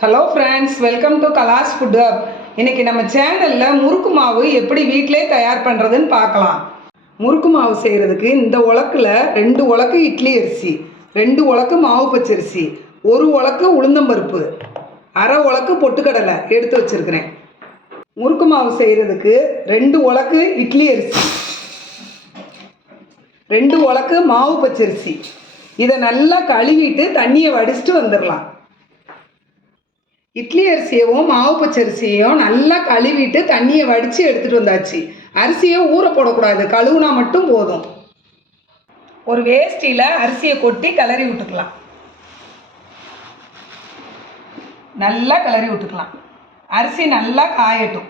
Hello friends welcome to Kalas food hub இன்னைக்கு நம்ம சேனலில் முறுக்கு மாவு எப்படி வீட்டிலே தயார் பண்ணுறதுன்னு பார்க்கலாம். முறுக்கு மாவு செய்கிறதுக்கு இந்த உலக்கில் ரெண்டு உலக்கு இட்லி அரிசி ரெண்டு உலக்கு மாவு பச்சரிசி ஒரு உலக்கு உளுந்தம்பருப்பு அரை உலக்கு பொட்டுக்கடலை எடுத்து வச்சுருக்கிறேன். முறுக்கு மாவு செய்கிறதுக்கு ரெண்டு உலக்கு இட்லி அரிசி ரெண்டு உலக்கு மாவு பச்சரிசி. இதை நல்லா கழுவிட்டு தண்ணியை வடிச்சிட்டு வந்துடலாம். இட்லி அரிசியவும் மாவு பச்சரிசியையும் நல்லா கழுவிட்டு தண்ணியை வடித்து எடுத்துகிட்டு வந்தாச்சு. அரிசியை ஊற போடக்கூடாது. கழுவுனா மட்டும் போதும். ஒரு வேஷ்டியில் அரிசியை கொட்டி கிளறி விட்டுக்கலாம். நல்லா கிளறி விட்டுக்கலாம். அரிசி நல்லா காயட்டும்.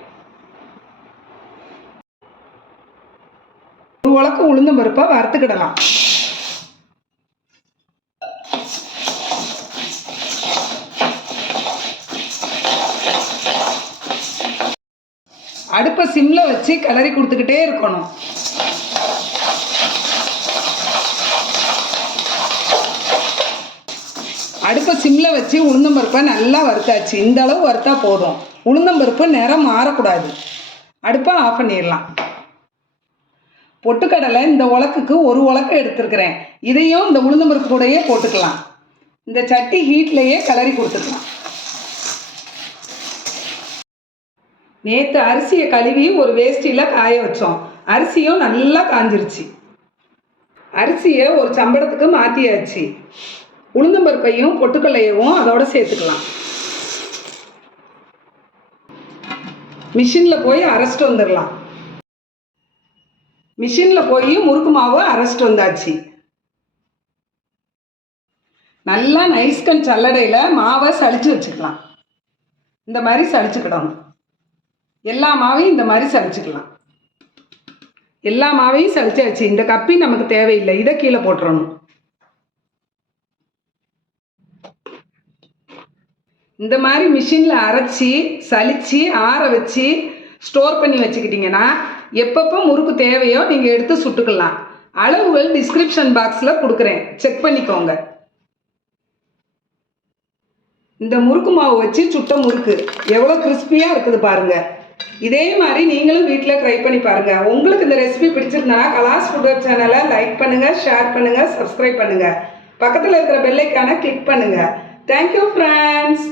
ஒரு உலக்கு உளுந்தம் பருப்பை வறுத்துக்கிடலாம். அடுப்பை சிம்மில் வச்சு கிளறி கொடுத்துக்கிட்டே இருக்கணும். அடுப்பை சிம்மில் வச்சு உளுந்தம்பருப்பை நல்லா வறுத்தாச்சு. இந்த அளவு வறுத்தா போதும். உளுந்தம்பருப்பு நிறம் மாறக்கூடாது. அடுப்பை ஆஃப் பண்ணிடலாம். பொட்டுக்கடலை இந்த உலக்குக்கு ஒரு உலக்கு எடுத்துருக்கிறேன். இதையும் இந்த உளுந்தம்பருப்பு கூடயே போட்டுக்கலாம். இந்த சட்டி ஹீட்லேயே கிளறி கொடுத்துக்கலாம். நேற்று அரிசியை கழுவி ஒரு வேஷ்டியில் காய வச்சோம். அரிசியும் நல்லா காஞ்சிருச்சு. அரிசியை ஒரு சம்படத்துக்கு மாற்றியாச்சு உளுந்தம்பருப்பையும் பொட்டுக்கல்லையவும் அதோட சேர்த்துக்கலாம். மிஷினில் போய் அரைச்சிட்டு வந்துடலாம். மிஷினில் போய் முறுக்கு மாவு அரைச்சிட்டு வந்தாச்சு. நல்லா நைஸ்கன் சல்லடையில் மாவை சளிச்சு வச்சுக்கலாம். இந்த மாதிரி சளிச்சுக்கிடணும். எல்லா மாவையும் இந்த மாதிரி சளிச்சுக்கலாம் எல்லா மாவையும் சளிச்சாச்சு இந்த கப்பி நமக்கு தேவையில்லை. இதை கீழே போட்டுறணும். இந்த மாதிரி மிஷினில் அரைச்சி சளிச்சு ஆற வச்சு ஸ்டோர் பண்ணி வச்சுக்கிட்டிங்கன்னா எப்பப்போ முறுக்கு தேவையோ நீங்கள் எடுத்து சுட்டுக்கலாம். அளவுகள் டிஸ்கிரிப்ஷன் பாக்ஸில் கொடுக்குறேன். செக் பண்ணிக்கோங்க. இந்த முறுக்கு மாவு வச்சு சுட்ட முறுக்கு எவ்வளோ கிறிஸ்பியாக இருக்குது பாருங்கள் இதே மாதிரி நீங்களும் வீட்டில் ட்ரை பண்ணி பாருங்கள் உங்களுக்கு இந்த ரெசிபி பிடிச்சிருந்தனா கலாஸ் ஃபுட் சேனலை லைக் பண்ணுங்கள் ஷேர் பண்ணுங்கள் சப்ஸ்கிரைப் பண்ணுங்கள் பக்கத்தில் இருக்கிற பெல்லைக்கான கிளிக் பண்ணுங்கள் தேங்க்யூ ஃப்ரெண்ட்ஸ்